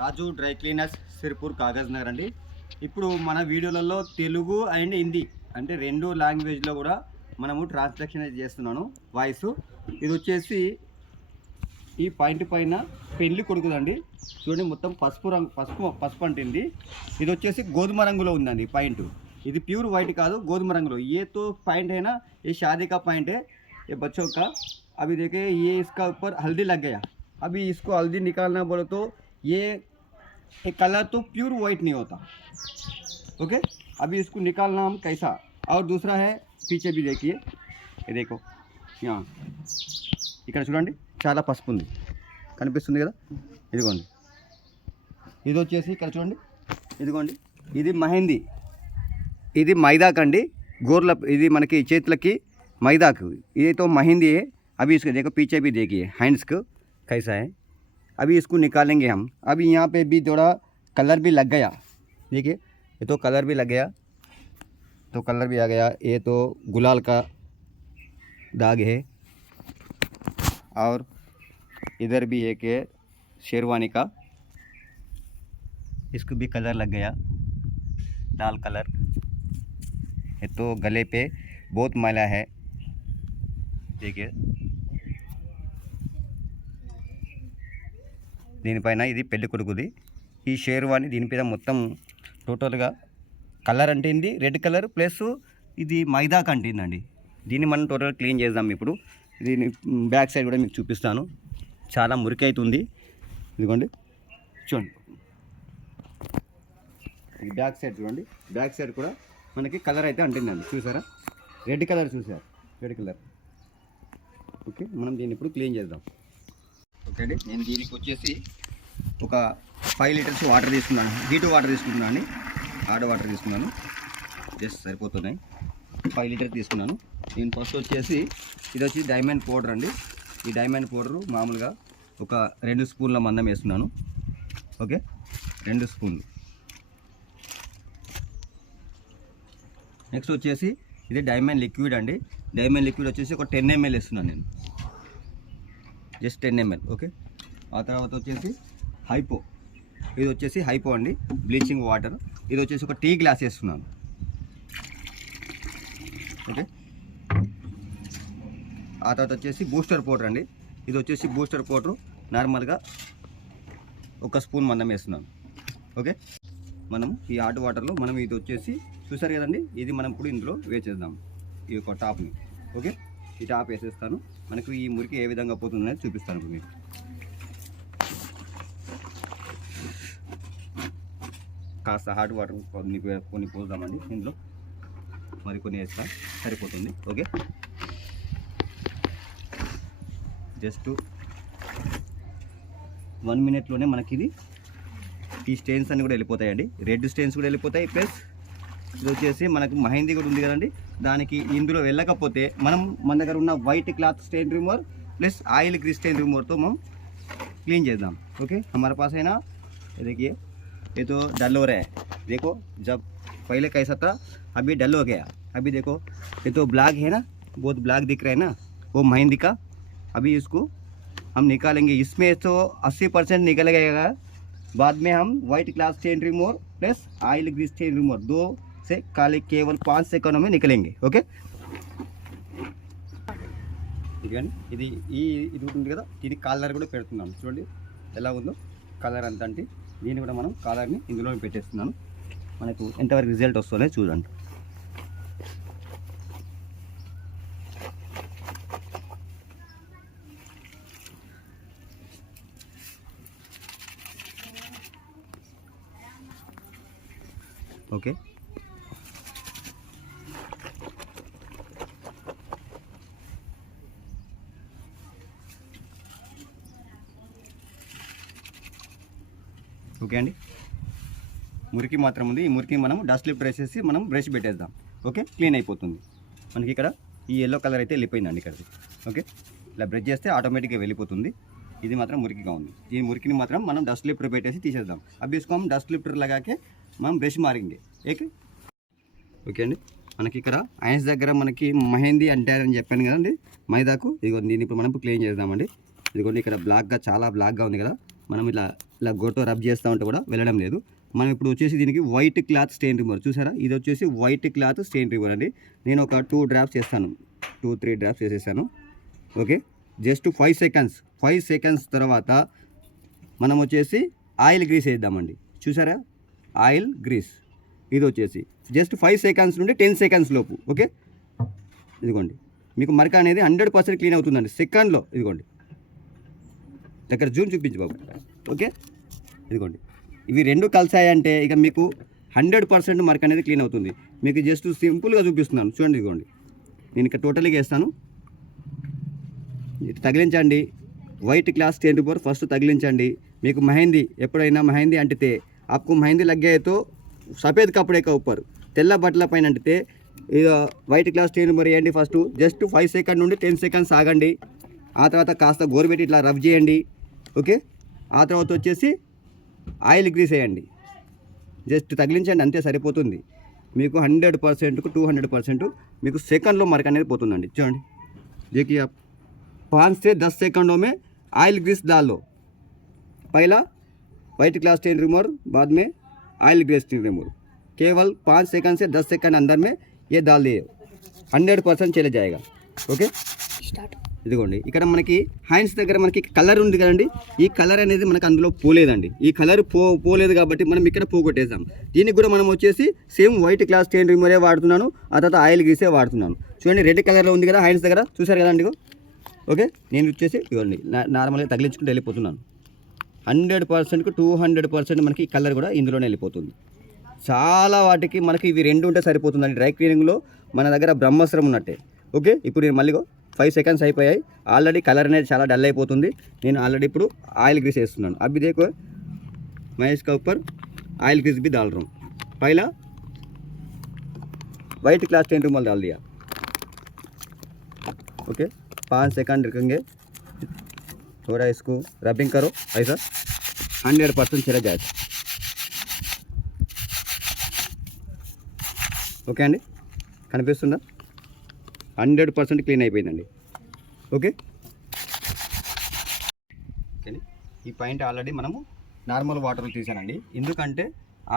రాజు dry cleaners Sirpur Kagaz Nagar అండి. ఇప్పుడు మన వీడియోలలో తెలుగు అండ్ హిందీ అంటే రెండు లాంగ్వేజ్లో కూడా మనము ట్రాన్స్లేషన్ చేస్తున్నాను వాయిస్. ఇది వచ్చేసి ఈ పాయింట్ పైన పెళ్లి కొడుకుదండి. చూడండి మొత్తం పసుపు రంగు పసుపు అంటుంది. ఇది వచ్చేసి గోధుమ రంగులో ఉందండి పాయింట్. ఇది ప్యూర్ వైట్ కాదు, గోధుమ రంగులో. ये तो पॉइंट है ना, ये शादी का पॉइंट है ये बच्चों का. अभी देखिए ये इसका ऊपर हल्दी लग गया. अभी इसको हल्दी निकालना बोले तो ये कलर तो प्योर वाइट नहीं होता. ओके, अभी इसको निकालना हम कैसा. और दूसरा है पीछे भी देखिए, ये देखो यहाँ ఇక్కడ చూడండి చాలా పసుపు ఉంది, కనిపిస్తుంది కదా. ఇదిగోండి, ఇది వచ్చేసి ఇక్కడ చూడండి, ఇదిగోండి ఇది మెహందీ, ఇది మైదాకు అండి. గోర్ల ఇది మనకి చేతులకి मैदाक. ये तो मेहंदी है. अभी इसको देखो पीछे भी देखिए हैंड्स को कैसा है. अभी इसको निकालेंगे हम. अभी यहाँ पे भी थोड़ा कलर भी लग गया. देखिए ये तो कलर भी लग गया, तो कलर भी आ गया. ये तो गुलाल का दाग है. और इधर भी एक है शेरवानी का, इसको भी कलर लग गया, लाल कलर. ये तो गले पे बहुत मैला है. देखिए దీనిపైన ఇది పెళ్లి కొడుకుది. ఈ షేర్వాణి దీనిపైన మొత్తం టోటల్గా కలర్ అంటింది, రెడ్ కలర్ ప్లస్ ఇది మైదా కంటిందండి. దీన్ని మనం టోటల్ క్లీన్ చేద్దాం ఇప్పుడు. దీని బ్యాక్ సైడ్ కూడా మీకు చూపిస్తాను. చాలా మురికి అవుతుంది. ఇదిగోండి చూడండి, ఇది బ్యాక్ సైడ్ చూడండి. బ్యాక్ సైడ్ కూడా మనకి కలర్ అయితే అంటిందండి. చూసారా, రెడ్ కలర్ చూసారు, రెడ్ కలర్. ఓకే, మనం దీన్ని ఇప్పుడు క్లీన్ చేద్దాం. ఓకే అండి, నేను దీనికి వచ్చేసి ఒక 5 లీటర్స్ వాటర్ తీసుకున్నాను. హీట్ వాటర్ తీసుకుంటున్నాను అండి, హార్డ్ వాటర్ తీసుకున్నాను. జస్ట్ సరిపోతున్నాయి. 5 లీటర్ తీసుకున్నాను. నేను ఫస్ట్ వచ్చేసి ఇది వచ్చి డైమండ్ పౌడర్ అండి. ఈ డైమండ్ పౌడరు మామూలుగా ఒక 2 స్పూన్ల మందం వేస్తున్నాను. ఓకే, 2 స్పూన్లు. నెక్స్ట్ వచ్చేసి ఇది డైమండ్ లిక్విడ్ అండి. డైమండ్ లిక్విడ్ వచ్చేసి ఒక 10 ml వేస్తున్నాను నేను, జస్ట్ 10 ml. ఓకే, ఆ తర్వాత వచ్చేసి హైపో. ఇది వచ్చేసి హైపో అండి, బ్లీచింగ్ వాటర్. ఇది వచ్చేసి ఒక టీ గ్లాస్ వేస్తున్నాను. ఓకే, ఆ తర్వాత వచ్చేసి బూస్టర్ పౌడర్ అండి. ఇది వచ్చేసి బూస్టర్ పౌడరు నార్మల్గా 1 స్పూన్ మందం వేస్తున్నాను. ఓకే, మనం ఈ హాట్ వాటర్లో మనం ఇది వచ్చేసి చూసారు కదండి, ఇది మనం ఇప్పుడు ఇందులో వేసేద్దాం ఈ యొక్క టాప్ని. ఓకే, ఈ టాప్ వేసేస్తాను. మనకు ఈ మురికి ఏ విధంగా పోతుందనేది చూపిస్తాను ఇప్పుడు మీకు. కాస్త హాట్ వాటర్ కొన్ని పోద్దామండి ఇందులో, మరి కొన్ని వేస్తా, సరిపోతుంది. ఓకే, జస్ట్ 1 మినిట్లోనే మనకి ఇది ఈ స్టెయిన్స్ అన్నీ కూడా వెళ్ళిపోతాయండి. రెడ్ స్టెయిన్స్ కూడా వెళ్ళిపోతాయి. ప్లస్ ఇది వచ్చేసి మనకు మెహందీ కూడా ఉంది కదండి, దానికి ఇందులో వెళ్ళకపోతే మన దగ్గర ఉన్న white cloth stain remover plus oil grease stain remover तो हम क्लीन చేద్దాం. ओके, हमारे पास है ना, ये देखिए ये तो डल हो रहा है. देखो जब पहले कैसा था अभी डल हो गया. अभी देखो ये तो ब्लैक है ना, बहुत ब्लैक दिख रहा है ना, वो मेहंदी का. अभी इसको हम निकालेंगे. इसमें तो 80% निकल गएगा. बाद में हम white cloth stain remover plus oil grease stain remover 2 से काले केवल 5 सेकंडों में निकलेंगे. ओके, ఇది ఇది ఉంటుంది కదా, ఇది కాలర్ కూడా పెడుతున్నాను. చూడండి ఎలా ఉందో కలర్ అంత. అంటే దీన్ని కూడా మనం కాలర్ని ఇందులో పెట్టేస్తున్నాను. మనకు ఎంతవరకు రిజల్ట్ వస్తుందో చూడండి. ఓకే, ఓకే అండి, మురికి మాత్రం ఉంది. ఈ మురికి మనం డస్ట్ లిఫ్ట్ వేసేసి మనం బ్రష్ పెట్టేద్దాం. ఓకే, క్లీన్ అయిపోతుంది. మనకి ఇక్కడ ఈ ఎల్లో కలర్ అయితే వెళ్ళిపోయిందండి ఇక్కడికి. ఓకే, ఇలా బ్రష్ చేస్తే ఆటోమేటిక్గా వెళ్ళిపోతుంది. ఇది మాత్రం మురికిగా ఉంది. ఈ మురికిని మాత్రం మనం డస్ట్ లిఫ్టర్ పెట్టేసి తీసేద్దాం. అవి इसको డస్ట్ లిఫ్టర్ लगाके మనం బ్రష్ మారింగే. ఓకే, ఓకే అండి, మనకి ఇక్కడ ఐన్స్ దగ్గర మనకి మెహందీ అంటారని చెప్పాను కదండి మైదాకు. ఇదిగో దీన్ని ఇప్పుడు మనం క్లీన్ చేద్దామండి. ఇదిగోండి ఇక్కడ బ్లాక్గా చాలా బ్లాక్గా ఉంది కదా, మనం ఇలా ఇలా గోటో రబ్ చేస్తూ ఉంటే కూడా వెళ్ళడం లేదు. మనం ఇప్పుడు వచ్చేసి దీనికి వైట్ క్లాత్ స్టెయిన్ రిమూవర్ చూసారా, ఇది వచ్చేసి వైట్ క్లాత్ స్టెయిన్ రిమూవర్ అండి. నేను ఒక 2 డ్రాప్స్ చేస్తాను, 2-3 డ్రాప్స్ చేసేసాను. ఓకే, జస్ట్ 5 సెకండ్స్ తర్వాత మనం వచ్చేసి ఆయిల్ గ్రీస్ వేద్దామండి. చూసారా, ఆయిల్ గ్రీస్ ఇది వచ్చేసి జస్ట్ 5 సెకండ్స్ నుండి 10 సెకండ్స్ లోపు. ఓకే, ఇదిగోండి మీకు మరక అనేది 100% క్లీన్ అవుతుందండి సెకండ్లో. ఇదిగోండి దగ్గర జూమ్ చూపించు బాబు. ఓకే, ఇదిగోండి ఇవి రెండు కలిసాయంటే ఇక మీకు 100% మరక అనేది క్లీన్ అవుతుంది. మీకు జస్ట్ సింపుల్గా చూపిస్తున్నాను చూడండి. ఇదిగోండి నేను ఇక్కడ టోటల్గా వేస్తాను. తగిలించండి, white cloth stain remover first తగిలించండి. మీకు మెహందీ ఎప్పుడైనా మెహందీ అంటితే आपको मेहंदी लग गया है तो सफ़ेद कपड़े का ऊपर తెల్ల బట్టల పైన అంటితే వైట్ క్లాత్ స్టెయిన్ రిమూవర్ వేయండి. ఫస్ట్ జస్ట్ 5 సెకండ్ నుండి 10 సెకండ్స్ ఆగండి. ఆ తర్వాత కాస్త గోరుబెట్టి ఇట్లా రబ్ చేయండి. ఓకే, ఆ తర్వాత వచ్చేసి ఆయిల్ గ్రీస్ వేయండి, జస్ట్ తగిలించండి అంతే సరిపోతుంది. మీకు 100%కు 200% మీకు సెకండ్లో మరక అనేది పోతుందండి. చూడండి, देखिए आप 5 से 10 सेकंडों में ऑयल ग्रीस डाल लो. पहला वाइट क्लास स्टेन रिमूवर, बाद में ऑयल ग्रीस स्टेन रिमूवर. केवल 5 सेकंड से 10 सेकंड अंदर में ये डाल दिए 100% चले जाएगा. ఓకే, ఇదిగోండి ఇక్కడ మనకి హ్యాండ్స్ దగ్గర మనకి కలర్ ఉంది కదండి, ఈ కలర్ అనేది మనకు అందులో పోలేదండి. ఈ కలర్ పోలేదు కాబట్టి మనం ఇక్కడ పోగొట్టేసాం. దీనికి కూడా మనం వచ్చేసి సేమ్ వైట్ క్లాత్ స్టెయిన్ రిమూవరే వాడుతున్నాను, ఆ తర్వాత ఆయిల్ గ్రీసే వాడుతున్నాను. చూడండి రెడ్ కలర్లో ఉంది కదా హ్యాండ్స్ దగ్గర, చూసారు కదండి. ఓకే, నేను వచ్చేసి ఇవ్వండి నార్మల్గా తగిలించుకుంటూ వెళ్ళిపోతున్నాను. 100%కు 200% మనకి ఈ కలర్ కూడా ఇందులోనే వెళ్ళిపోతుంది. చాలా వాటికి మనకి ఇవి రెండు ఉంటే సరిపోతుందండి. డ్రై క్లీనింగ్లో మన దగ్గర బ్రహ్మాస్త్రం ఉన్నట్టే. ఓకే, ఇప్పుడు నేను మళ్ళీ 5 సెకండ్స్ అయిపోయాయి. ఆల్రెడీ కలర్ అనేది చాలా డల్ అయిపోతుంది. నేను ఆల్రెడీ ఇప్పుడు ఆయిల్ గ్రీస్ వేస్తున్నాను. అभी देखो मैं इसका ऊपर ऑयल ग्रीस भी डाल रहा हूँ. पहला वाइट क्लाथ स्टेन रिमूवल डाल दिया. ओके, 5 सेकंड रखेंगे, थोड़ा इसको रबिंग करो ऐसा, 100% चला जाए. ఓకే అండి, కనిపిస్తుందా? 100% క్లీన్ అయిపోయిందండి. ఓకే, ఈ పాయింట్ ఆల్రెడీ మనము నార్మల్ వాటర్లో తీసానండి. ఎందుకంటే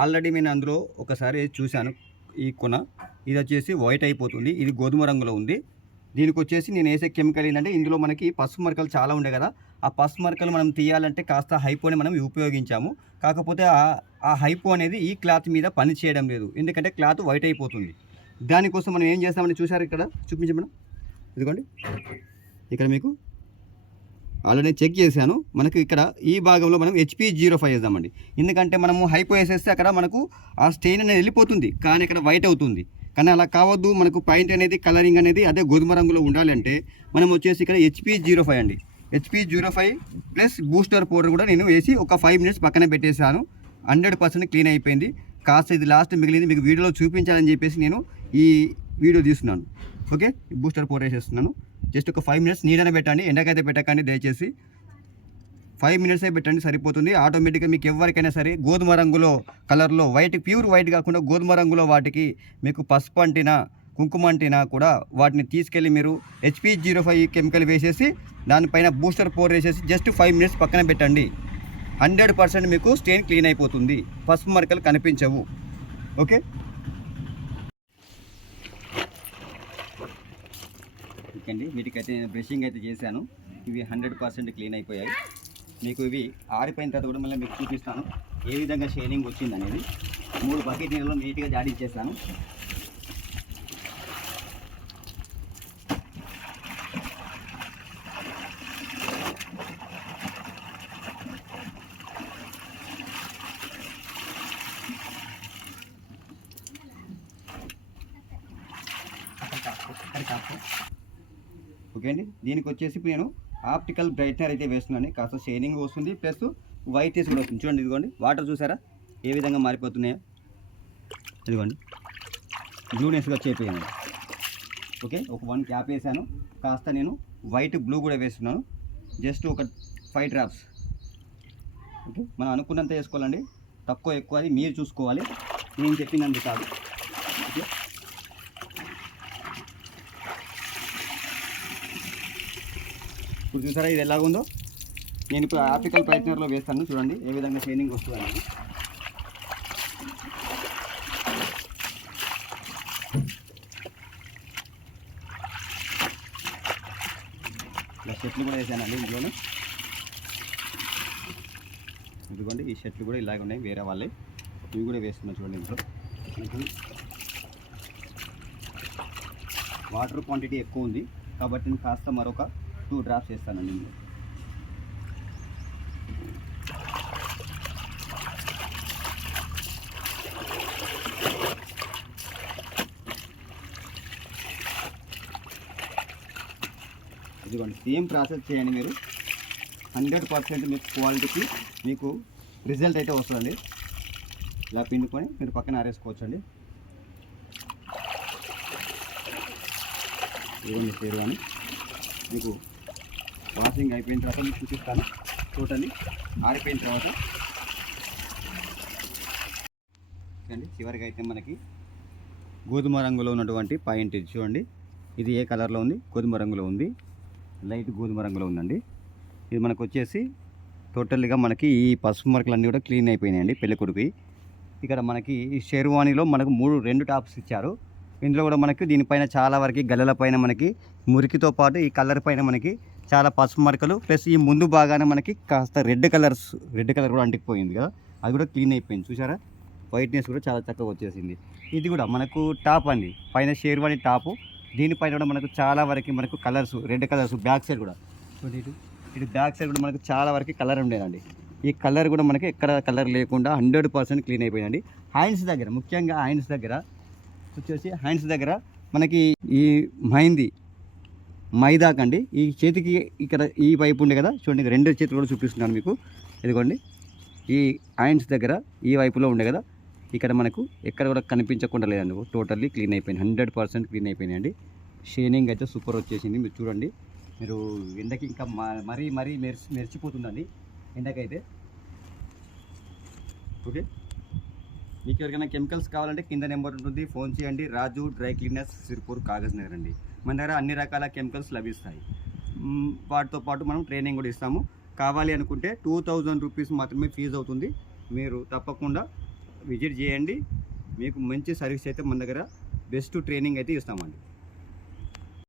ఆల్రెడీ నేను అందులో ఒకసారి చూశాను. ఈ కొన ఇది వచ్చేసి వైట్ అయిపోతుంది, ఇది గోధుమ రంగులో ఉంది. దీనికి వచ్చేసి నేను వేసే కెమికల్ ఏంటంటే ఇందులో మనకి పసుపు మరకలు చాలా ఉండే కదా, ఆ పసుపు మరకలు మనం తీయాలంటే కాస్త హైపోని మనం ఉపయోగించాము. కాకపోతే ఆ హైపో అనేది ఈ క్లాత్ మీద పని చేయడం లేదు, ఎందుకంటే క్లాత్ వైట్ అయిపోతుంది. దానికోసం మనం ఏం చేస్తామని చూసారు, ఇక్కడ చూపించమని. ఇదిగోండి ఇక్కడ మీకు ఆల్రెడీ చెక్ చేశాను. మనకు ఇక్కడ ఈ భాగంలో మనం HP05 వేద్దామండి. ఎందుకంటే మనము హైపో వేసేస్తే అక్కడ మనకు ఆ స్టెయిన్ అనేది వెళ్ళిపోతుంది, కానీ ఇక్కడ వైట్ అవుతుంది. కానీ అలా కావద్దు, మనకు పాయింట్ అనేది కలరింగ్ అనేది అదే గోధుమ రంగులో ఉండాలి అంటే మనం వచ్చేసి ఇక్కడ HP05 అండి. HP05 ప్లస్ బూస్టర్ పౌడర్ కూడా నేను వేసి ఒక 5 మినిట్స్ పక్కన పెట్టేశాను. 100% క్లీన్ అయిపోయింది. కాస్త ఇది లాస్ట్ మిగిలింది మీకు వీడియోలో చూపించాలని చెప్పేసి నేను ఈ వీడియో తీస్తున్నాను. ఓకే, బూస్టర్ పౌడర్ వేసేస్తున్నాను. జస్ట్ ఒక 5 మినిట్స్ నీడనే పెట్టండి, ఎండకైతే పెట్టకండి దయచేసి. 5 మినిట్సే పెట్టండి సరిపోతుంది. ఆటోమేటిక్గా మీకు ఎవరికైనా సరే గోధుమ రంగులో కలర్లో వైట్, ప్యూర్ వైట్ కాకుండా గోధుమ రంగులో వాటికి మీకు పసుపు అంటినా కుంకుమ అంటినా కూడా వాటిని తీసుకెళ్ళి మీరు HP05 కెమికల్ వేసేసి దానిపైన బూస్టర్ పౌడర్ వేసేసి జస్ట్ 5 మినిట్స్ పక్కన పెట్టండి. 100% మీకు స్టెయిన్ క్లీన్ అయిపోతుంది, పసుపు మరకలు కనిపించవు. ఓకే, అండి వీటికైతే నేను బ్రషింగ్ అయితే చేశాను. ఇవి 100% క్లీన్ అయిపోయాయి. మీకు ఇవి ఆరిపోయిన తర్వాత కూడా మళ్ళీ మీకు చూపిస్తాను ఏ విధంగా షైనింగ్ వచ్చింది అనేది. 3 బకెట్ నీళ్ళలో నీట్గా జాడించేస్తాను. ఓకే అండి, దీనికి వచ్చేసి ఇప్పుడు నేను ఆప్టికల్ బ్రైట్నర్ అయితే వేస్తున్నాను. కాస్త షైనింగ్ వస్తుంది, ప్లస్ వైట్నెస్ కూడా వస్తుంది. చూడండి ఇదిగోండి వాటర్ చూసారా ఏ విధంగా మారిపోతున్నాయో. ఇదిగోండి బ్లూనెస్గా చేపోయాను. ఓకే, ఒక 1 క్యాప్ వేసాను. కాస్త నేను వైట్ బ్లూ కూడా వేస్తున్నాను, జస్ట్ ఒక 5 డ్రాప్స్. ఓకే, మనం అనుకున్నంత వేసుకోవాలండి, తక్కువ ఎక్కువ అది మీరు చూసుకోవాలి, నేను చెప్పినందుకు కాదు. ఓకే, ఇప్పుడు చూసారా ఇది ఎలాగుందో. నేను ఇప్పుడు ఆప్టికల్ బ్రైట్నర్లో వేస్తాను, చూడండి ఏ విధంగా షైనింగ్ వస్తుంది అనేది. ఇలా షర్ట్లు కూడా వేసానండి ఇంట్లోనే. ఇదిగోండి ఈ షర్ట్లు కూడా ఇలాగే ఉన్నాయి, వేరే వాళ్ళే. ఇవి కూడా వేస్తున్నాను చూడండి. ఇంట్లో వాటర్ క్వాంటిటీ ఎక్కువ ఉంది కాబట్టి నేను కాస్త మరొక 2 డ్రాప్స్ వేస్తానండి ఇందులో. ఇదిగోండి సేమ్ ప్రాసెస్ చేయండి మీరు, 100% మీకు క్వాలిటీకి మీకు రిజల్ట్ అయితే వస్తుందండి. ఇలా పిండుకొని మీరు పక్కన ఆరేసుకోవచ్చు అండి. ఇదిగోండి షేర్వాణి మీకు వాషింగ్ అయిపోయిన తర్వాత మీకు చూపిస్తాను. టోటల్లీ ఆరిపోయిన తర్వాత అండి. చివరికి అయితే మనకి గోధుమ రంగులో ఉన్నటువంటి పాయింట్ ఇది చూడండి. ఇది ఏ కలర్లో ఉంది? గోధుమ రంగులో ఉంది, లైట్ గోధుమ రంగులో ఉందండి. ఇది మనకు వచ్చేసి టోటల్గా మనకి ఈ పసుపు మరకలు అన్నీ కూడా క్లీన్ అయిపోయినాయండి పెళ్ళికొడుకు. ఇక్కడ మనకి ఈ షెర్వానీలో మనకు 2 టాప్స్ ఇచ్చారు. ఇందులో కూడా మనకి దీనిపైన చాలా వరకు గల్లల పైన మనకి మురికితో పాటు ఈ కలర్ పైన మనకి చాలా పసుపు మరకలు, ప్లస్ ఈ ముందు బాగానే మనకి కాస్త రెడ్ కలర్ కూడా అంటికిపోయింది కదా, అది కూడా క్లీన్ అయిపోయింది. చూసారా, వైట్నెస్ కూడా చాలా చక్కగా వచ్చేసింది. ఇది కూడా మనకు టాప్ అండి, పైన షేర్వాణి టాపు. దీనిపైన కూడా మనకు చాలా వరకు మనకు colours, red colours. Back side కూడా ఇటు బ్యాక్ సైడ్ కూడా మనకు చాలా వరకు కలర్ ఉండేదండి. ఈ కలర్ కూడా మనకి ఎక్కడ కలర్ లేకుండా 100% క్లీన్ అయిపోయిందండి. హ్యాండ్స్ దగ్గర, ముఖ్యంగా హ్యాండ్స్ దగ్గర వచ్చేసి మనకి ఈ మైదాకండి ఈ చేతికి ఇక్కడ ఈ వైపు ఉండే కదా చూడండి, 2 చేతులు కూడా చూపిస్తున్నాను మీకు. ఇదిగోండి ఈ హ్యాండ్స్ దగ్గర ఈ వైపులో ఉండే కదా, ఇక్కడ మనకు ఎక్కడ కూడా కనిపించకుండా లేదండి. టోటల్లీ క్లీన్ అయిపోయింది, 100% క్లీన్ అయిపోయినాయండి. షైనింగ్ అయితే సూపర్ వచ్చేసింది. మీరు చూడండి, మీరు ఎండకి ఇంకా మరీ మెరిచిపోతుందండి ఎండకైతే. ఓకే, మీకు ఎవరికైనా కెమికల్స్ కావాలంటే కింద నెంబర్ ఉంటుంది, ఫోన్ చేయండి. రాజు డ్రై క్లీనర్స్, సిర్పూర్, కాగజ్ నగర్ అండి. మన దగ్గర అన్ని రకాల కెమికల్స్ లభిస్తాయి. వాటితో పాటు మనం ట్రైనింగ్ కూడా ఇస్తాము. కావాలి అనుకుంటే 2000 రూపీస్ మాత్రమే ఫీజు అవుతుంది. మీరు తప్పకుండా విజిట్ చేయండి. మీకు మంచి సర్వీస్ అయితే మన దగ్గర బెస్ట్ ట్రైనింగ్ అయితే ఇస్తామండి.